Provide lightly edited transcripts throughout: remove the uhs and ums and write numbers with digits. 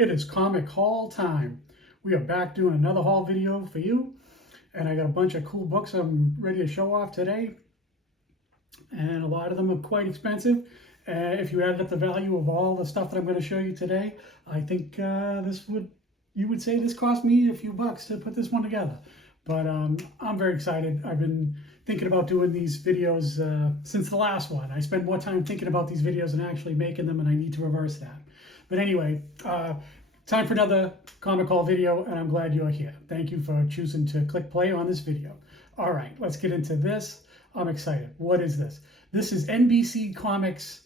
It is comic haul time. We are back doing another haul video for you, and I got a bunch of cool books I'm ready to show off today, and a lot of them are quite expensive. If you added up the value of all the stuff that I'm going to show you today, I think you would say this cost me a few bucks to put this one together. But I'm very excited. I've been thinking about doing these videos since the last one. I spend more time thinking about these videos than actually making them, and I need to reverse that. But anyway, time for another comic haul video, and I'm glad you're here. Thank you for choosing to click play on this video. All right, let's get into this. I'm excited. What is this? This is NBC Comics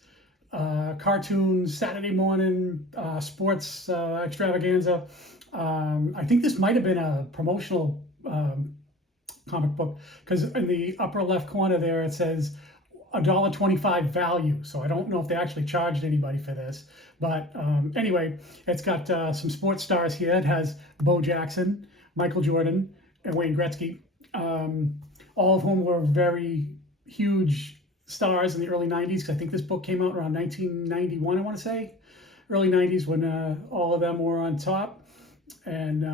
cartoons, Saturday morning sports extravaganza. I think this might have been a promotional comic book, because in the upper left corner there it says $1.25 value. So I don't know if they actually charged anybody for this, but anyway, it's got some sports stars here. It has Bo Jackson, Michael Jordan, and Wayne Gretzky, all of whom were very huge stars in the early 90s, because I think this book came out around 1991, I want to say, early 90s, when all of them were on top. And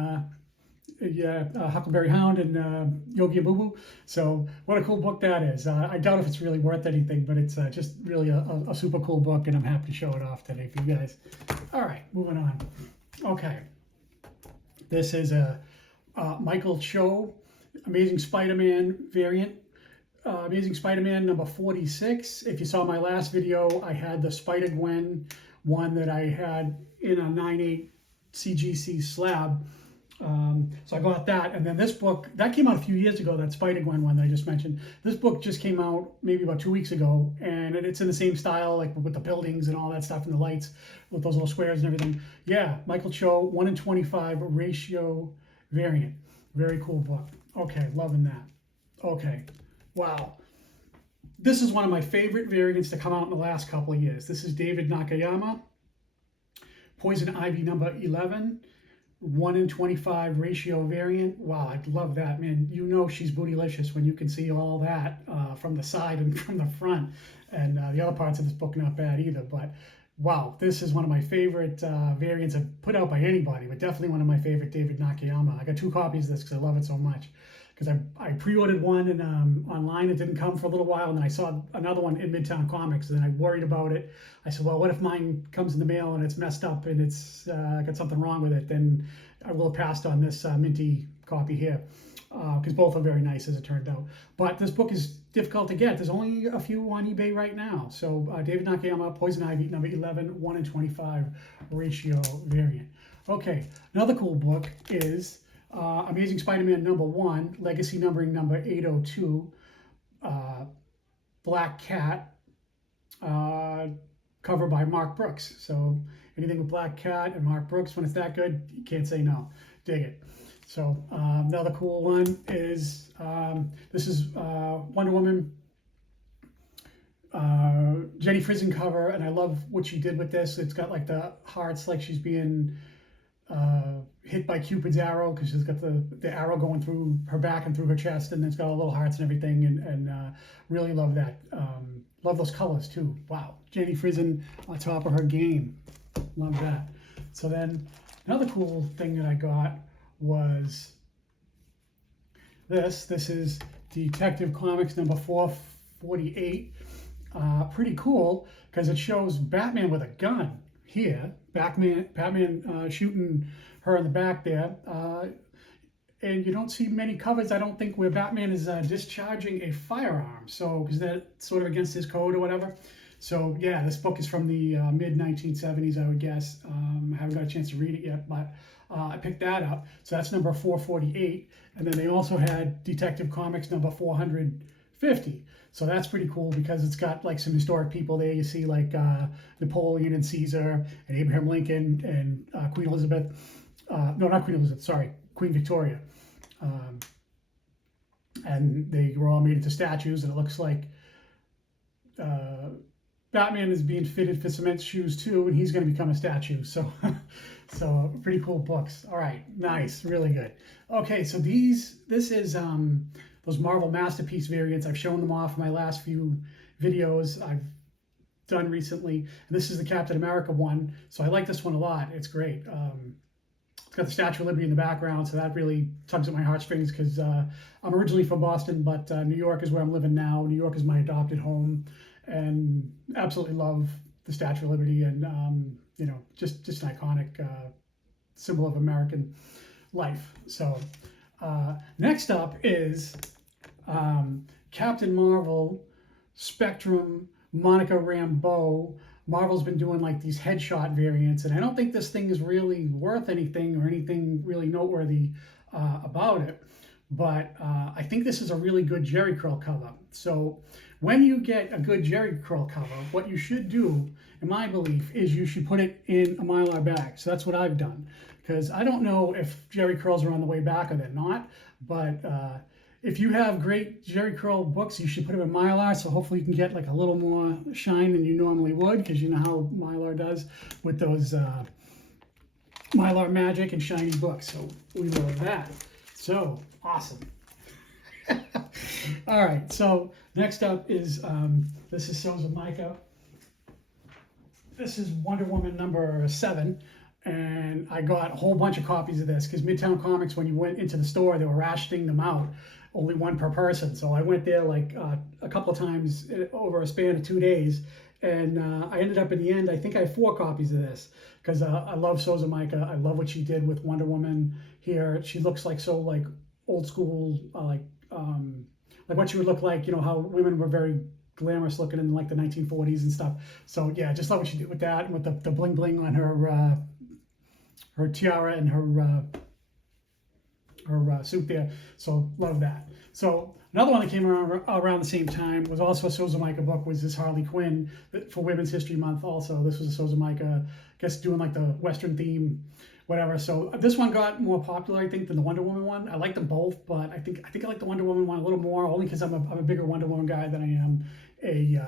Huckleberry Hound and Yogi and Boo Boo. So what a cool book that is. I doubt if it's really worth anything, but it's just really a super cool book, and I'm happy to show it off today for you guys. All right, moving on. Okay, this is a Michael Cho Amazing Spider-Man variant. Amazing Spider-Man number 46. If you saw my last video, I had the Spider-Gwen one that I had in a 9/8 CGC slab. So I got that, and then this book that came out a few years ago, that Spider-Gwen one that I just mentioned. This book just came out maybe about 2 weeks ago, and it's in the same style, like with the buildings and all that stuff and the lights with those little squares and everything. Yeah, Michael Cho 1:25 ratio variant. Very cool book. Okay, loving that. Okay, wow. This is one of my favorite variants to come out in the last couple of years. This is David Nakayama, Poison Ivy number 11. 1:25 ratio variant. Wow, I love that, man. You know she's bootylicious when you can see all that from the side and from the front. And the other parts of this book not bad either. But wow, this is one of my favorite variants put out by anybody, but definitely one of my favorite David Nakayama. I got 2 copies of this because I love it so much. Because I pre-ordered one and online, it didn't come for a little while, and then I saw another one in Midtown Comics, and then I worried about it. I said, well, what if mine comes in the mail and it's messed up and it's got something wrong with it? Then I will have passed on this minty copy here, because both are very nice, as it turned out. But this book is difficult to get. There's only a few on eBay right now. So David Nakayama, Poison Ivy, number 11, 1:25 ratio variant. Okay, another cool book is Amazing Spider-Man number 1, legacy numbering number 802, Black Cat, cover by Mark Brooks. So anything with Black Cat and Mark Brooks, when it's that good, you can't say no. Dig it. So another cool one is, this is Wonder Woman, Jenny Frison cover, and I love what she did with this. It's got like the hearts, like she's being hit by Cupid's arrow, because she's got the arrow going through her back and through her chest, and it's got all little hearts and everything, and really love that. Love those colors too. Wow, Jenny Frison on top of her game. Love that. So then another cool thing that I got was this. This is Detective Comics number 448. Pretty cool, because it shows Batman with a gun here. Batman shooting her in the back there. And you don't see many covers, I don't think, where Batman is discharging a firearm. So, because that's sort of against his code or whatever. So, yeah, this book is from the mid-1970s, I would guess. I haven't got a chance to read it yet, but I picked that up. So that's number 448. And then they also had Detective Comics number 450. So that's pretty cool, because it's got like some historic people there. You see like Napoleon and Caesar and Abraham Lincoln and Queen Elizabeth. No, not Queen Elizabeth, sorry, Queen Victoria. And they were all made into statues, and it looks like Batman is being fitted for cement shoes too, and he's going to become a statue. So, so pretty cool books. All right, nice, really good. Okay, so this is those Marvel Masterpiece variants. I've shown them off in my last few videos. I've done recently. And this is the Captain America one, so I like this one a lot. It's great. It's got the Statue of Liberty in the background, so that really tugs at my heartstrings because I'm originally from Boston, but New York is where I'm living now. New York is my adopted home, and absolutely love the Statue of Liberty, and you know, just an iconic symbol of American life. So next up is Captain Marvel, Spectrum, Monica Rambeau. Marvel's been doing like these headshot variants, and I don't think this thing is really worth anything or anything really noteworthy about it. But I think this is a really good Jerry curl cover. So when you get a good Jerry curl cover, what you should do, in my belief, is you should put it in a Mylar bag. So that's what I've done, because I don't know if Jerry curls are on the way back or they're not, but if you have great Jerry curl books, you should put them in Mylar, so hopefully you can get like a little more shine than you normally would, because you know how Mylar does with those Mylar magic and shiny books. So we love that. So awesome. All right, so next up is this is Souls of Micah. This is Wonder Woman number 7. And I got a whole bunch of copies of this because Midtown Comics, when you went into the store, they were rationing them out, only one per person. So I went there like a couple of times over a span of 2 days, and I ended up in the end, I think I have 4 copies of this because I love Souls of Micah. I love what she did with Wonder Woman here. She looks like so like old school, like what she would look like, you know, how women were very glamorous looking in like the 1940s and stuff. So yeah, just love what she did with that, and with the bling bling on her tiara and her suit there. So love that. So another one that came around the same time was also a Souls of Micah book, was this Harley Quinn for Women's History Month. Also, this was a Souls of Micah, I guess doing like the Western theme, whatever. So this one got more popular, I think, than the Wonder Woman one. I like them both, but I think I like the Wonder Woman one a little more, only because I'm a bigger Wonder Woman guy than I am a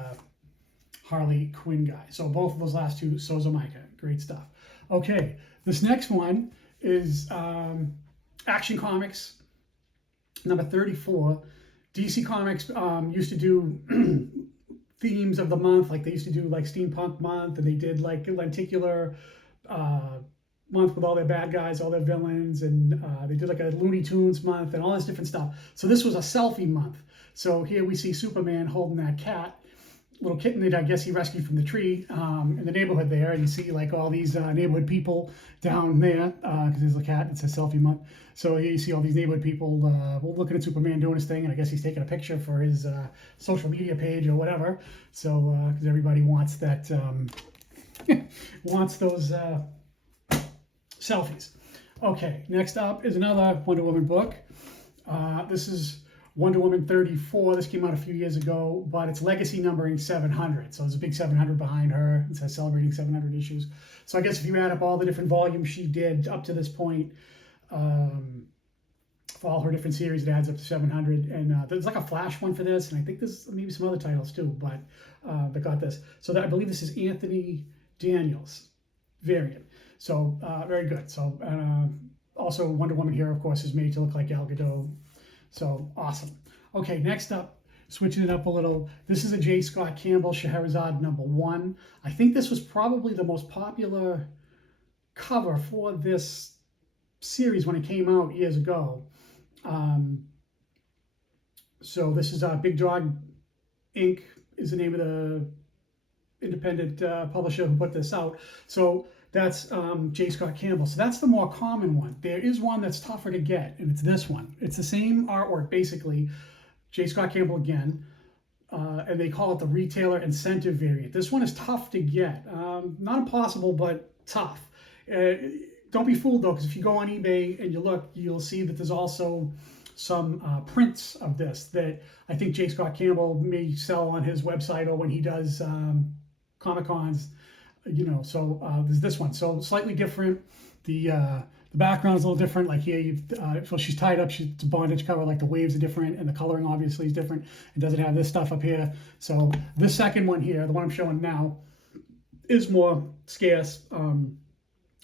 Harley Quinn guy. So both of those last two, Souls of Micah, great stuff. Okay, this next one is Action Comics number 34. DC Comics used to do themes of the month, like they used to do like Steampunk Month, and they did like Lenticular month with all their bad guys, all their villains, and they did like a Looney Tunes month and all this different stuff. So this was a selfie month. So here we see Superman holding that cat, little kitten that I guess he rescued from the tree in the neighborhood there, and you see like all these neighborhood people down there because there's a cat. It's a selfie month, so here you see all these neighborhood people looking at Superman doing his thing, and I guess he's taking a picture for his social media page or whatever. So because everybody wants that wants those selfies. Okay, next up is another Wonder Woman book. This is Wonder Woman 34. This came out a few years ago, but it's legacy numbering 700. So there's a big 700 behind her. It says celebrating 700 issues. So I guess if you add up all the different volumes she did up to this point, for all her different series, it adds up to 700. And there's like a Flash one for this, and I think there's maybe some other titles too, but that got this. So I believe this is Anthony Daniels variant. So very good. So also Wonder Woman here, of course, is made to look like Gal Gadot. So awesome. Okay, next up, switching it up a little. This is a J. Scott Campbell Scheherazade number 1. I think this was probably the most popular cover for this series when it came out years ago. So this is Big Dog Inc. is the name of the independent publisher who put this out. So that's J. Scott Campbell. So that's the more common one. There is one that's tougher to get, and it's this one. It's the same artwork, basically. J. Scott Campbell again, and they call it the retailer incentive variant. This one is tough to get. Not impossible, but tough. Don't be fooled, though, because if you go on eBay and you look, you'll see that there's also some prints of this that I think J. Scott Campbell may sell on his website or when he does Comic-Cons. You know, so there's this one. So slightly different. The background is a little different. Like here, so she's tied up. It's a bondage cover. Like the waves are different, and the coloring obviously is different. It doesn't have this stuff up here. So this second one here, the one I'm showing now, is more scarce,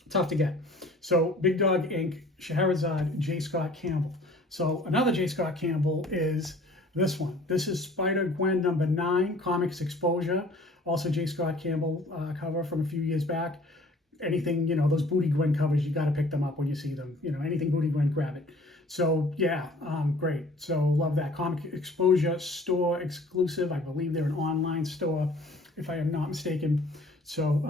tough to get. So Big Dog Inc., Scheherazade, J. Scott Campbell. So another J. Scott Campbell is this one. This is Spider-Gwen number 9, Comics Exposure. Also J. Scott Campbell cover from a few years back. Anything, you know, those Booty Gwen covers, you got to pick them up when you see them. You know, anything Booty Gwen, grab it. So yeah, great. So love that. Comic Exposure store exclusive. I believe they're an online store, if I am not mistaken. So,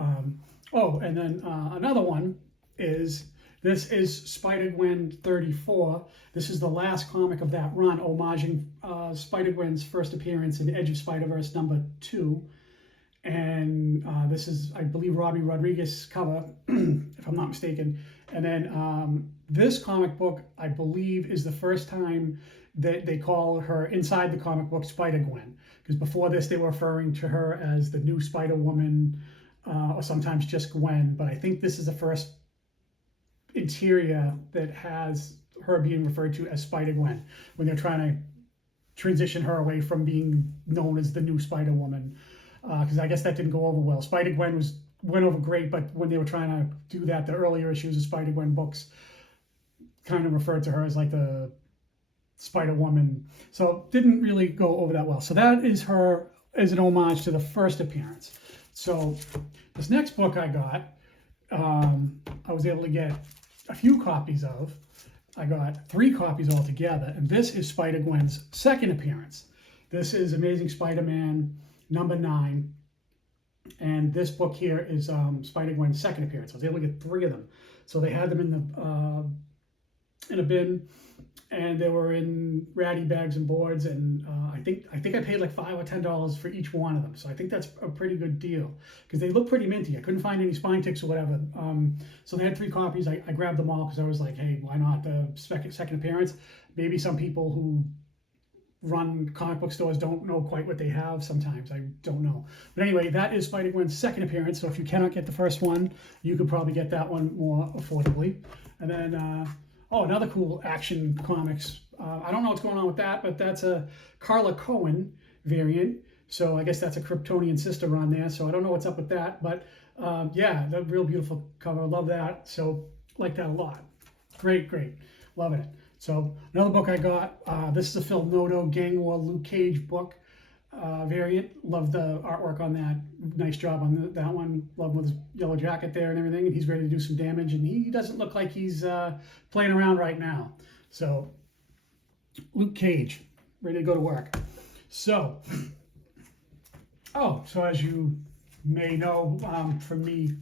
oh, and then another one is, this is Spider-Gwen 34. This is the last comic of that run, homaging Spider-Gwen's first appearance in Edge of Spider-Verse #2. And this is, I believe, Robbie Rodriguez cover, if I'm not mistaken. And then this comic book, I believe, is the first time that they call her inside the comic book Spider-Gwen. Because before this, they were referring to her as the new Spider-Woman, or sometimes just Gwen. But I think this is the first interior that has her being referred to as Spider-Gwen, when they're trying to transition her away from being known as the new Spider-Woman. Because I guess that didn't go over well. Spider-Gwen went over great, but when they were trying to do that, the earlier issues of Spider-Gwen books kind of referred to her as like the Spider-Woman. So didn't really go over that well. So that is her as an homage to the first appearance. So this next book I got, I was able to get a few copies of. I got 3 copies altogether, and this is Spider-Gwen's second appearance. This is Amazing Spider-Man #9, and this book here is Spider-Gwen's second appearance. I was able to get 3 of them. So they had them in a bin, and they were in ratty bags and boards, and I think I paid like $5 or $10 for each one of them. So I think that's a pretty good deal, because they look pretty minty. I couldn't find any spine ticks or whatever. So they had 3 copies. I grabbed them all because I was like, hey, why not the second appearance? Maybe some people who run comic book stores don't know quite what they have sometimes. I don't know. But anyway, that is Spider-Gwen's second appearance. So if you cannot get the first one, you could probably get that one more affordably. And then, oh, another cool Action Comics. I don't know what's going on with that, but that's a Carla Cohen variant. So I guess that's a Kryptonian sister on there. So I don't know what's up with that. But yeah, the real beautiful cover. Love that. So like that a lot. Great, great. Loving it. So another book I got, this is a Phil Noto Gang War Luke Cage book variant. Love the artwork on that. Nice job on that one. Love with his yellow jacket there and everything. And he's ready to do some damage. And he doesn't look like he's playing around right now. So Luke Cage, ready to go to work. So, oh, so as you may know from me,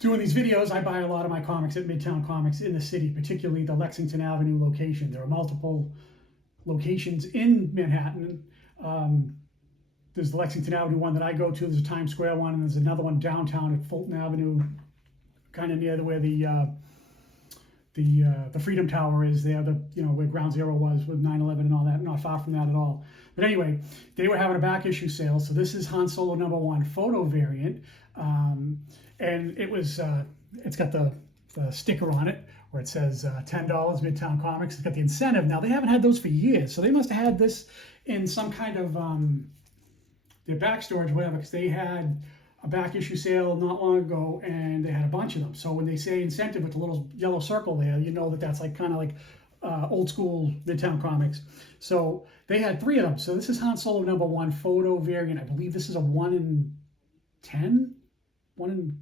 doing these videos, I buy a lot of my comics at Midtown Comics in the city, particularly the Lexington Avenue location. There are multiple locations in Manhattan. There's the Lexington Avenue one that I go to. There's a Times Square one, and there's another one downtown at Fulton Avenue, kind of near where the Freedom Tower is there. Where Ground Zero was with 9/11 and all that. Not far from that at all. But anyway, they were having a back issue sale. So this is Han Solo #1 photo variant. And it was, it's got the sticker on it where it says $10 Midtown Comics. It's got the incentive. Now, they haven't had those for years. So they must have had this in some kind of their back storage, whatever, because they had a back issue sale not long ago, and they had a bunch of them. So when they say incentive with the little yellow circle there, you know that that's like kind of like old school Midtown Comics. So they had 3 of them. So this is Han Solo #1 photo variant. I believe this is a 1 in 10, 1 in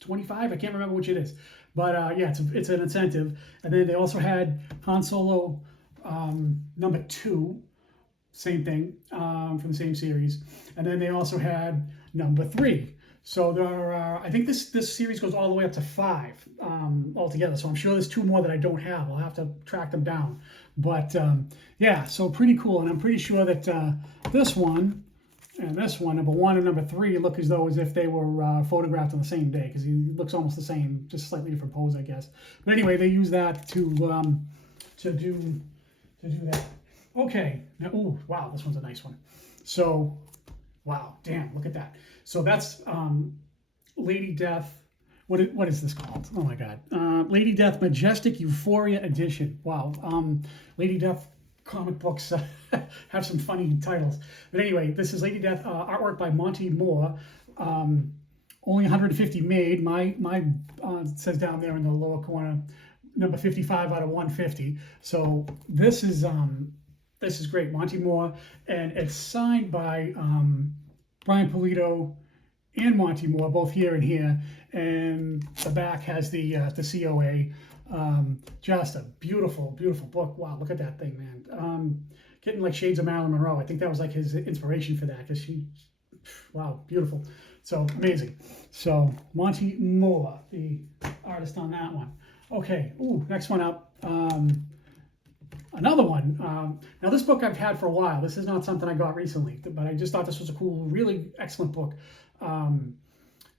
25. I can't remember which it is, but yeah, it's an incentive. And then they also had Han Solo #2, same thing, from the same series. And then they also had #3. So there are, I think this series goes all the way up to 5 altogether. So I'm sure there's 2 more that I don't have. I'll have to track them down. But yeah, so pretty cool. And I'm pretty sure that this one and this one, #1 and #3, look as if they were photographed on the same day, because he looks almost the same, just slightly different pose, I guess. But anyway, they use that to do that. Okay. Now, oh wow, this one's a nice one. So, wow, damn, look at that. So that's Lady Death. What is this called? Oh my God, Lady Death Majestic Euphoria Edition. Wow, Lady Death comic books have some funny titles. But anyway, this is Lady Death, artwork by Monty Moore. Only 150 made. My says down there in the lower corner, number 55 out of 150. So this is this is great, Monty Moore, and it's signed by Brian Pulido and Monty Moore, both here and here, and the back has the COA. Just a beautiful, beautiful book. Wow, look at that thing, man. Getting like shades of Marilyn Monroe. I think that was like his inspiration for that, because she, wow, beautiful. So amazing. So Monty Moore, the artist on that one. Okay, ooh, next one up. Another one. Now this book I've had for a while. This is not something I got recently, but I just thought this was a cool, really excellent book.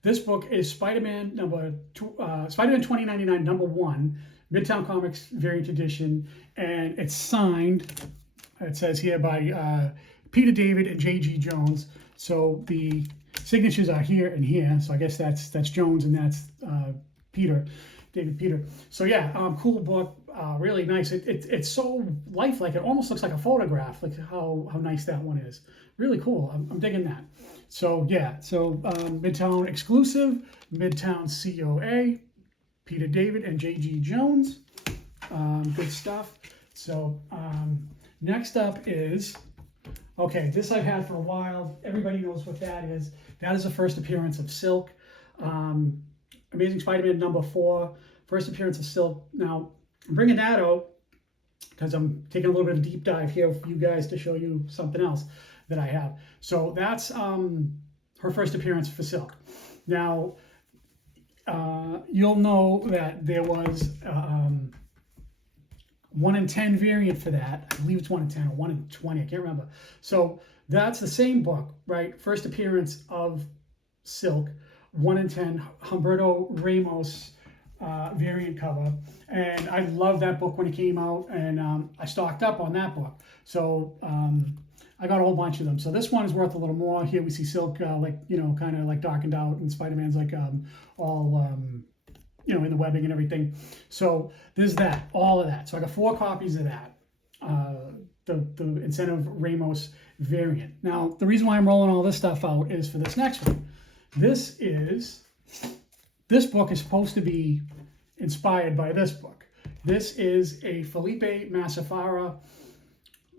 This book is Spider-Man 2099 #1, Midtown Comics variant edition, and it's signed, it says here, by Peter David and J.G. Jones. So the signatures are here and here. So I guess that's Jones and that's David Peter. So yeah, cool book, really nice. It's so lifelike. It almost looks like a photograph, like how nice that one is. Really cool. I'm digging that. So yeah, so Midtown exclusive, Midtown COA, Peter David and J.G. Jones. Good stuff. So next up is, okay, this I've had for a while. Everybody knows what that is. That is the first appearance of Silk. Amazing Spider-Man #4, first appearance of Silk. Now, I'm bringing that out because I'm taking a little bit of a deep dive here for you guys to show you something else that I have. So that's her first appearance for Silk. Now, you'll know that there was 1 in 10 variant for that. I believe it's 1 in 10 or 1 in 20. I can't remember. So that's the same book, right? First appearance of Silk, 1 in 10, Humberto Ramos variant cover. And I loved that book when it came out, and I stocked up on that book. So I got a whole bunch of them. So this one is worth a little more. Here we see Silk, like, you know, kind of like darkened out, and Spider-Man's like all, you know, in the webbing and everything. So there's that, all of that. So I got 4 copies of that, the Incentive Ramos variant. Now, the reason why I'm rolling all this stuff out is for this next one. This book is supposed to be inspired by this book. This is a Felipe Massafara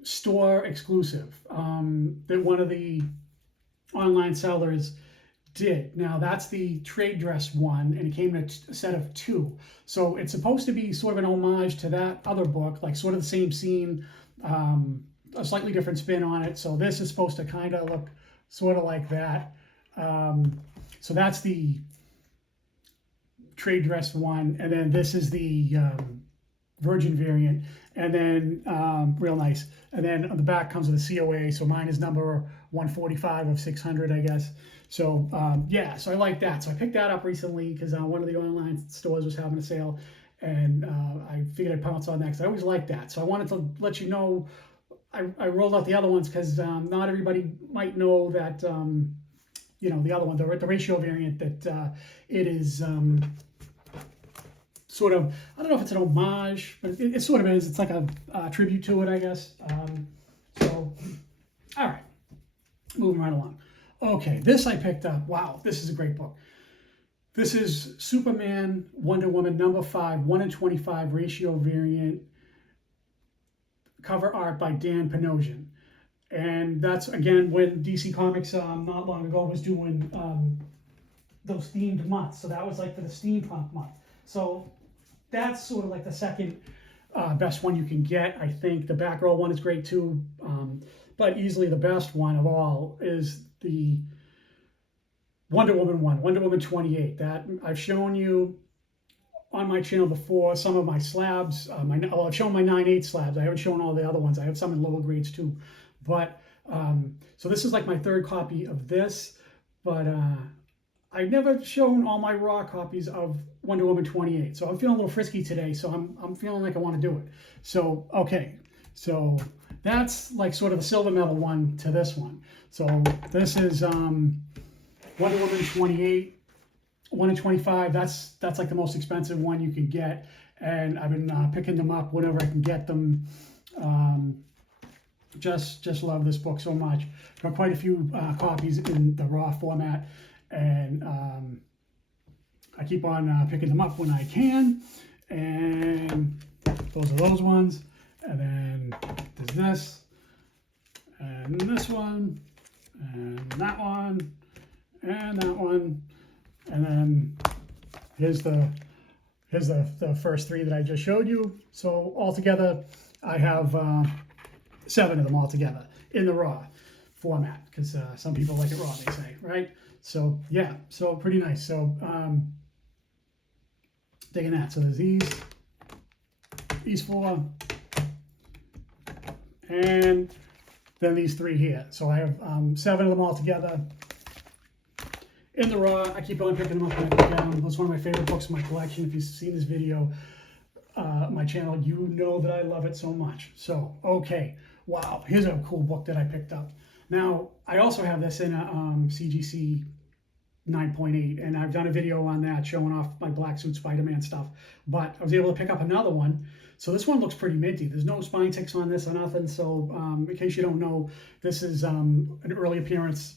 store exclusive that one of the online sellers did. Now that's the trade dress one, and it came in a set of 2. So it's supposed to be sort of an homage to that other book, like sort of the same scene, a slightly different spin on it. So this is supposed to kind of look sort of like that. So that's the trade dress one, and then this is the Virgin variant, and then real nice. And then on the back comes with a COA. So mine is number 145 of 600, I guess. So yeah, so I like that. So I picked that up recently because one of the online stores was having a sale, and I figured I'd pounce on that because I always like that. So I wanted to let you know. I rolled out the other ones because not everybody might know that. You know, the other one, the ratio variant, that it is sort of, I don't know if it's an homage, but it sort of is. It's like a tribute to it, I guess. So, all right, moving right along. Okay, this I picked up. Wow, this is a great book. This is Superman Wonder Woman #5, 1 in 25 ratio variant, cover art by Dan Panosian. And that's, again, when DC Comics not long ago was doing those themed months. So that was like for the steampunk month. So that's sort of like the second best one you can get, I think. The Batgirl one is great too. But easily the best one of all is the Wonder Woman one, Wonder Woman 28. That I've shown you on my channel before, some of my slabs. I've shown my 9/8 slabs. I haven't shown all the other ones. I have some in lower grades too. But so this is like my 3rd copy of this, but I've never shown all my raw copies of Wonder Woman 28. So I'm feeling a little frisky today. So I'm feeling like I want to do it. So okay, so that's like sort of the silver medal one to this one. So this is Wonder Woman 28, 1 in 25. That's like the most expensive one you can get, and I've been picking them up whenever I can get them. Just love this book so much. Got quite a few copies in the raw format, and I keep on picking them up when I can. And those are those ones. And then there's this. and this one, and that one, and that one, and then here's the first three that I just showed you. So altogether, I have 7 of them altogether in the raw format, because some people like it raw, they say, right? So yeah, so pretty nice. So digging that. So there's these 4, and then these 3 here. So I have 7 of them all together in the raw. I keep on picking them up and I put down. It's one of my favorite books in my collection. If you've seen this video, my channel, you know that I love it so much. So, okay, wow, here's a cool book that I picked up. Now, I also have this in a CGC 9.8, and I've done a video on that showing off my Black Suit Spider-Man stuff, but I was able to pick up another one. So this one looks pretty minty. There's no spine ticks on this or nothing. So in case you don't know, this is an early appearance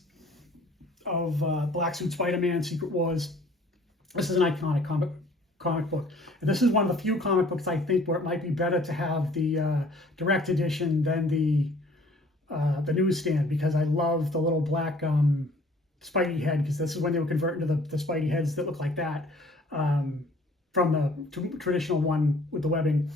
of Black Suit Spider-Man Secret Wars. This is an iconic comic book. And this is one of the few comic books, I think, where it might be better to have the direct edition than the newsstand, because I love the little black Spidey head, because this is when they were converting to the Spidey heads that look like that from the traditional one with the webbing.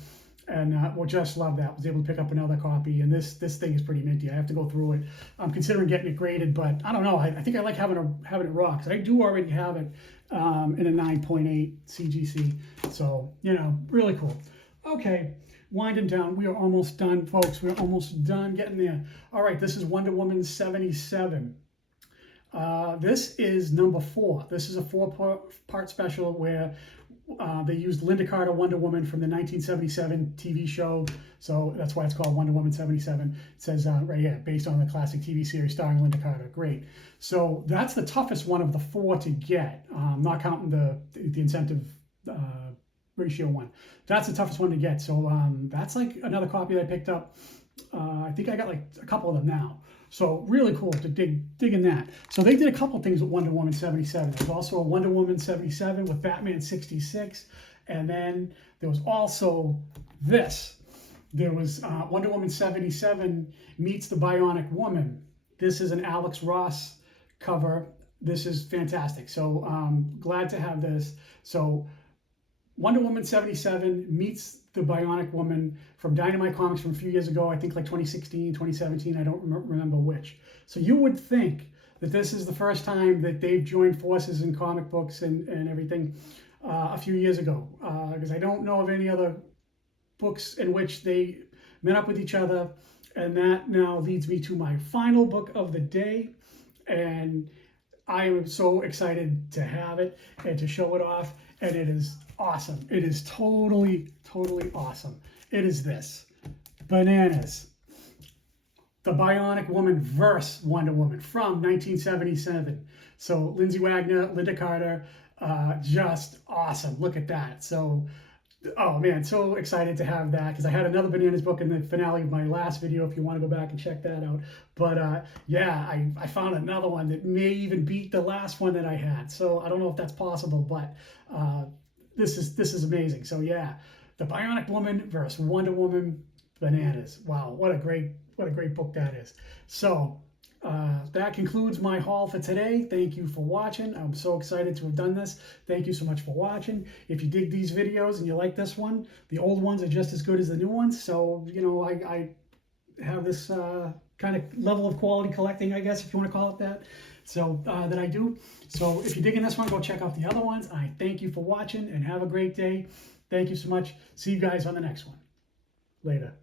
And well, just love that. Was able to pick up another copy, and this thing is pretty minty. I have to go through it. I'm considering getting it graded, but I don't know. I think I like having it raw, because I do already have it in a 9.8 CGC. So, you know, really cool. Okay, winding down. We are almost done, folks. We're almost done getting there. All right, this is Wonder Woman 77. This is number 4. This is a 4-part special where they used Linda Carter Wonder Woman from the 1977 TV show. So that's why it's called Wonder Woman 77. It says right here, based on the classic TV series starring Linda Carter. Great. So that's the toughest one of the 4 to get, not counting the incentive ratio one. That's the toughest one to get. So that's like another copy that I picked up. I think I got like a couple of them now. So really cool to dig in that. So they did a couple things with Wonder Woman 77. There's also a Wonder Woman 77 with Batman 66. And then there was also this. There was Wonder Woman 77 meets the Bionic Woman. This is an Alex Ross cover. This is fantastic. So glad to have this. So Wonder Woman 77 meets the Bionic Woman from Dynamite Comics from a few years ago, I think like 2016, 2017, I don't remember which. So you would think that this is the first time that they've joined forces in comic books and everything a few years ago, because I don't know of any other books in which they met up with each other. And that now leads me to my final book of the day, and I am so excited to have it and to show it off, and it is awesome. It is totally awesome. It is this. Bananas. The Bionic Woman vs. Wonder Woman from 1977. So Lindsay Wagner, Linda Carter, just awesome. Look at that. So, oh man, so excited to have that, because I had another Bananas book in the finale of my last video, if you want to go back and check that out. But yeah, I found another one that may even beat the last one that I had. So I don't know if that's possible, but this is amazing. So yeah, the Bionic Woman versus Wonder Woman. Bananas. Wow, what a great book that is. So that concludes my haul for today. Thank you for watching. I'm so excited to have done this. Thank you so much for watching. If you dig these videos and you like this one, the old ones are just as good as the new ones. So, you know, I have this kind of level of quality collecting, I guess, if you want to call it that. So that I do. So if you're digging this one, go check out the other ones. I thank you for watching and have a great day. Thank you so much. See you guys on the next one. Later.